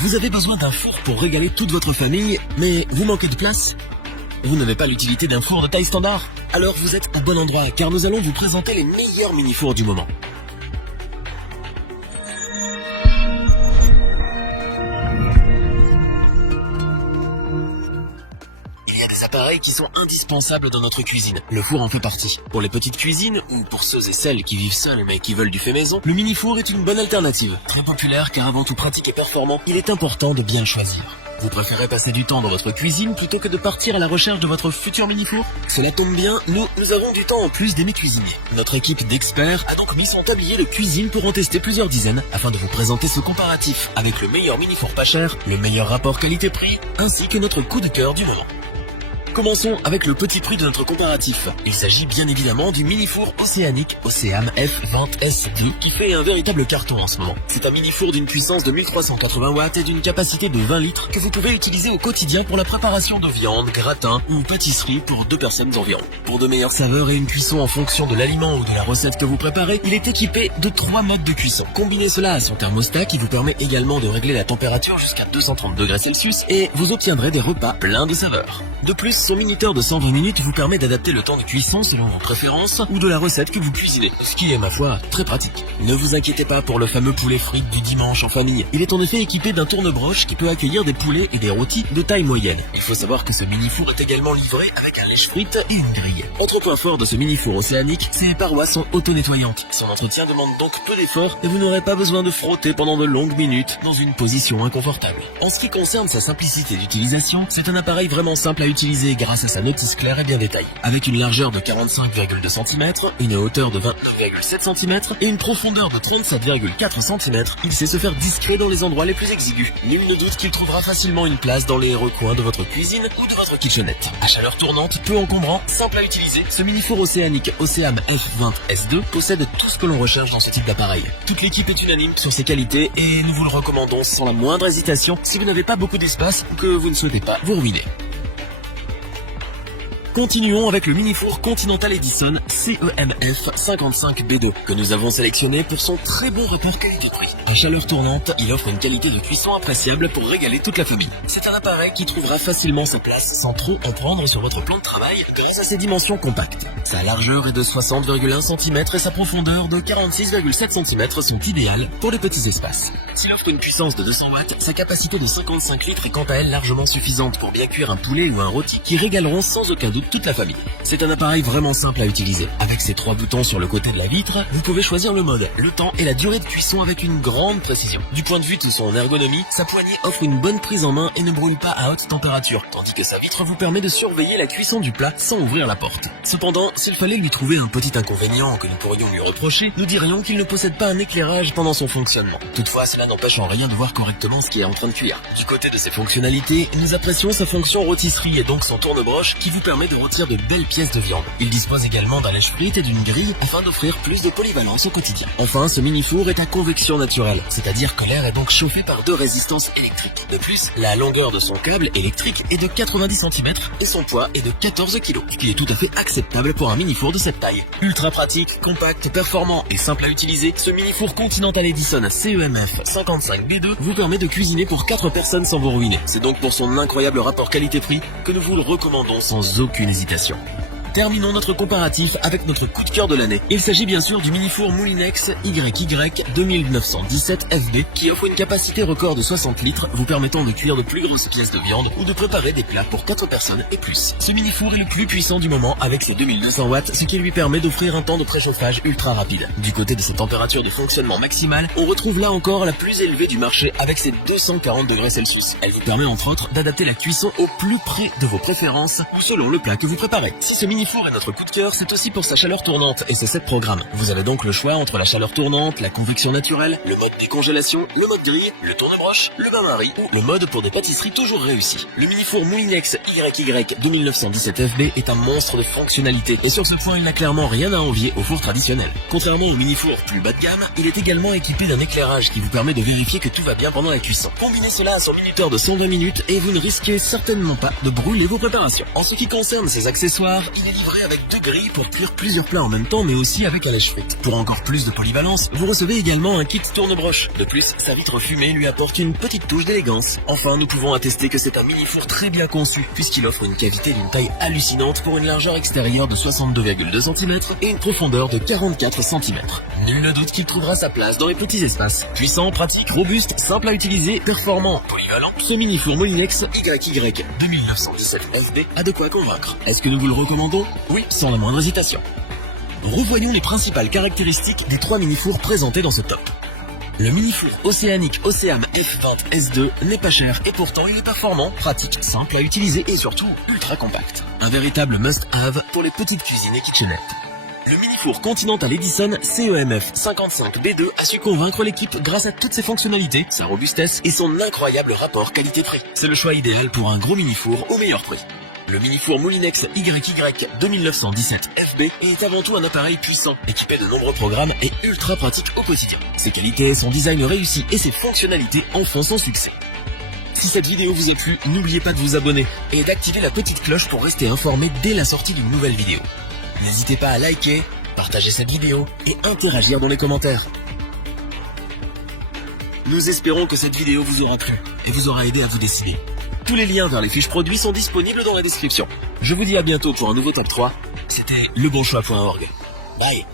Vous avez besoin d'un four pour régaler toute votre famille, mais vous manquez de place? Vous n'avez pas l'utilité d'un four de taille standard? Alors vous êtes au bon endroit, car nous allons vous présenter les meilleurs mini-fours du moment. Il y a des appareils qui sont indispensables dans notre cuisine. Le four en fait partie. Pour les petites cuisines, ou pour ceux et celles qui vivent seuls mais qui veulent du fait maison, le mini-four est une bonne alternative. Très populaire car avant tout pratique et performant, il est important de bien le choisir. Vous préférez passer du temps dans votre cuisine plutôt que de partir à la recherche de votre futur mini-four? Cela tombe bien, nous avons du temps en plus d'aimer cuisiner. Notre équipe d'experts a donc mis son tablier de cuisine pour en tester plusieurs dizaines afin de vous présenter ce comparatif avec le meilleur mini-four pas cher, le meilleur rapport qualité-prix, ainsi que notre coup de cœur du moment. Commençons avec le petit prix de notre comparatif. Il s'agit bien évidemment du mini-four océanique Oceam F20S2 qui fait un véritable carton en ce moment. C'est un mini-four d'une puissance de 1380 watts et d'une capacité de 20 litres que vous pouvez utiliser au quotidien pour la préparation de viande, gratin ou pâtisserie pour 2 personnes environ. Pour de meilleures saveurs et une cuisson en fonction de l'aliment ou de la recette que vous préparez, il est équipé de 3 modes de cuisson. Combinez cela à son thermostat qui vous permet également de régler la température jusqu'à 230 degrés Celsius et vous obtiendrez des repas pleins de saveurs. De plus, son minuteur de 120 minutes vous permet d'adapter le temps de cuisson selon vos préférences ou de la recette que vous cuisinez, ce qui est ma foi très pratique. Ne vous inquiétez pas pour le fameux poulet frites du dimanche en famille. Il est en effet équipé d'un tourne-broche qui peut accueillir des poulets et des rôtis de taille moyenne. Il faut savoir que ce mini-four est également livré avec un lèche-frites et une grille. Autre point fort de ce mini-four océanique, ses parois sont auto-nettoyantes. Son entretien demande donc peu d'efforts et vous n'aurez pas besoin de frotter pendant de longues minutes dans une position inconfortable. En ce qui concerne sa simplicité d'utilisation, c'est un appareil vraiment simple à utiliser grâce à sa notice claire et bien détaillée. Avec une largeur de 45,2 cm, une hauteur de 29,7 cm et une profondeur de 37,4 cm, il sait se faire discret dans les endroits les plus exigus. Nul ne doute qu'il trouvera facilement une place dans les recoins de votre cuisine ou de votre kitchenette. À chaleur tournante, peu encombrant, simple à utiliser, ce mini-four océanique Oceam F20S2 possède tout ce que l'on recherche dans ce type d'appareil. Toute l'équipe est unanime sur ses qualités et nous vous le recommandons sans la moindre hésitation si vous n'avez pas beaucoup d'espace ou que vous ne souhaitez pas vous ruiner. Continuons avec le mini-four Continental Edison CEMF 55B2 que nous avons sélectionné pour son très bon rapport qualité-prix. À chaleur tournante, il offre une qualité de cuisson appréciable pour régaler toute la famille. C'est un appareil qui trouvera facilement sa place sans trop en prendre sur votre plan de travail grâce à ses dimensions compactes. Sa largeur est de 60,1 cm et sa profondeur de 46,7 cm sont idéales pour les petits espaces. S'il offre une puissance de 200 watts, sa capacité de 55 litres est quant à elle largement suffisante pour bien cuire un poulet ou un rôti qui régaleront sans aucun doute toute la famille. C'est un appareil vraiment simple à utiliser. Avec ses 3 boutons sur le côté de la vitre, vous pouvez choisir le mode, le temps et la durée de cuisson avec une grande précision. Du point de vue de son ergonomie, sa poignée offre une bonne prise en main et ne brûle pas à haute température, tandis que sa vitre vous permet de surveiller la cuisson du plat sans ouvrir la porte. Cependant, s'il fallait lui trouver un petit inconvénient que nous pourrions lui reprocher, nous dirions qu'il ne possède pas un éclairage pendant son fonctionnement. Toutefois, cela n'empêche en rien de voir correctement ce qui est en train de cuire. Du côté de ses fonctionnalités, nous apprécions sa fonction rôtisserie et donc son tourne-broche qui vous permet de rôtir de belles pièces de viande. Il dispose également d'un lèche-frites et d'une grille afin d'offrir plus de polyvalence au quotidien. Enfin, ce mini-four est à convection naturelle, c'est-à-dire que l'air est donc chauffé par 2 résistances électriques. De plus, la longueur de son câble électrique est de 90 cm et son poids est de 14 kg, ce qui est tout à fait acceptable pour un mini-four de cette taille. Ultra pratique, compact, performant et simple à utiliser, ce mini-four Continental Edison CEMF 55B2 vous permet de cuisiner pour 4 personnes sans vous ruiner. C'est donc pour son incroyable rapport qualité-prix que nous vous le recommandons sans aucune hésitation. Terminons notre comparatif avec notre coup de cœur de l'année. Il s'agit bien sûr du mini-four Moulinex YY 2917 FB qui offre une capacité record de 60 litres vous permettant de cuire de plus grosses pièces de viande ou de préparer des plats pour 4 personnes et plus. Ce mini-four est le plus puissant du moment avec ses 2200 watts, ce qui lui permet d'offrir un temps de préchauffage ultra rapide. Du côté de ses températures de fonctionnement maximales, on retrouve là encore la plus élevée du marché avec ses 240 degrés Celsius. Elle vous permet entre autres d'adapter la cuisson au plus près de vos préférences ou selon le plat que vous préparez. Si ce mini-four est notre coup de cœur, c'est aussi pour sa chaleur tournante et ses 7 programmes. Vous avez donc le choix entre la chaleur tournante, la convection naturelle, le mode décongélation, le mode grille, le tourne-broche, le bain-marie ou le mode pour des pâtisseries toujours réussies. Le mini-four Moulinex YY 2917 FB est un monstre de fonctionnalité et sur ce point il n'a clairement rien à envier au four traditionnel. Contrairement au mini-four plus bas de gamme, il est également équipé d'un éclairage qui vous permet de vérifier que tout va bien pendant la cuisson. Combinez cela à son minuteur de 120 minutes et vous ne risquez certainement pas de brûler vos préparations. En ce qui concerne ses accessoires, il est livré avec 2 grilles pour cuire plusieurs plats en même temps mais aussi avec un lèche-frites. Pour encore plus de polyvalence, vous recevez également un kit tourne-broche moche. De plus, sa vitre fumée lui apporte une petite touche d'élégance. Enfin, nous pouvons attester que c'est un mini-four très bien conçu, puisqu'il offre une cavité d'une taille hallucinante pour une largeur extérieure de 62,2 cm et une profondeur de 44 cm. Nul ne doute qu'il trouvera sa place dans les petits espaces. Puissant, pratique, robuste, simple à utiliser, performant, polyvalent, ce mini-four Molinex YY 2917 FB a de quoi convaincre. Est-ce que nous vous le recommandons? Oui, sans la moindre hésitation. Revoyons les principales caractéristiques des 3 mini-fours présentés dans ce top. Le mini-four océanique Oceam F20 S2 n'est pas cher et pourtant il est performant, pratique, simple à utiliser et surtout ultra compact. Un véritable must-have pour les petites cuisines et kitchenettes. Le mini-four Continental Edison CEMF 55B2 a su convaincre l'équipe grâce à toutes ses fonctionnalités, sa robustesse et son incroyable rapport qualité-prix. C'est le choix idéal pour un gros mini-four au meilleur prix. Le mini-four Molinex YY 2917 FB est avant tout un appareil puissant, équipé de nombreux programmes et ultra pratique au quotidien. Ses qualités, son design réussi et ses fonctionnalités en font son succès. Si cette vidéo vous a plu, n'oubliez pas de vous abonner et d'activer la petite cloche pour rester informé dès la sortie d'une nouvelle vidéo. N'hésitez pas à liker, partager cette vidéo et interagir dans les commentaires. Nous espérons que cette vidéo vous aura plu et vous aura aidé à vous décider. Tous les liens vers les fiches produits sont disponibles dans la description. Je vous dis à bientôt pour un nouveau top 3. C'était lebonchoix.org. Bye.